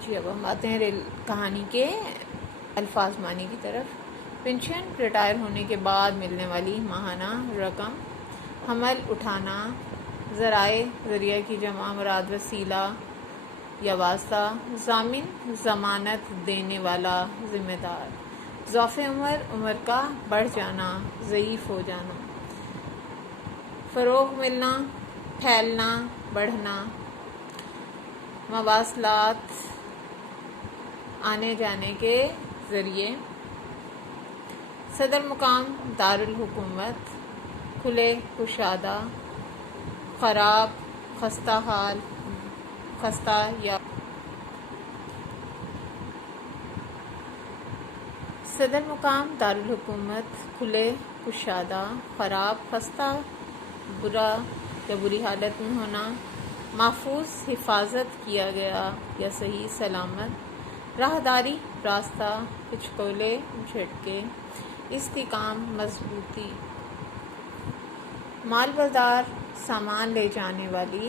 جی اب ہم آتے ہیں کہانی کے الفاظ معنی کی طرف۔ پنشن ریٹائر ہونے کے بعد ملنے والی ماہانہ رقم، حمل اٹھانا، ذریعہ کی جمع مراد وسیلہ یا واسطہ، ضامن ضمانت دینے والا ذمہ دار، ضعف عمر کا بڑھ جانا ضعیف ہو جانا، فروغ ملنا پھیلنا بڑھنا، مواصلات آنے جانے کے ذریعے، صدر مقام دارالحکومت، کھلے کشادہ، خراب خستہ حال خستہ یا صدر مقام دارالحکومت، کھلے کشادہ، خراب خستہ برا یا بری حالت میں ہونا، محفوظ حفاظت کیا گیا یا صحیح سلامت، راہداری راستہ، ہچکولے جھٹکے، استحکام مضبوطی، مال بردار سامان لے جانے والی،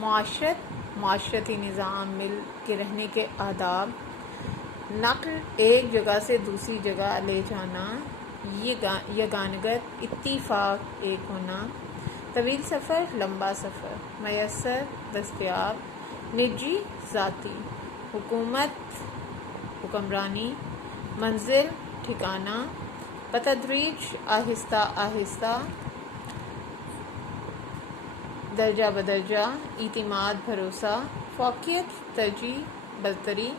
معاشرتی نظام، مل کے رہنے کے آداب، نقل ایک جگہ سے دوسری جگہ لے جانا، یگانگت اتفاق ایک ہونا، طویل سفر لمبا سفر، میسر دستیاب، نجی ذاتی، حکومت حکمرانی، منزل ٹھکانہ، بتدریج آہستہ آہستہ، درجہ بدرجہ، اعتماد بھروسہ، فوقیت ترجیح برتری،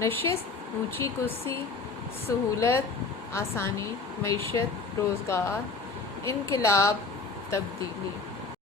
نشست اونچی کرسی، سہولت آسانی، معیشت روزگار، انقلاب تبدیلی۔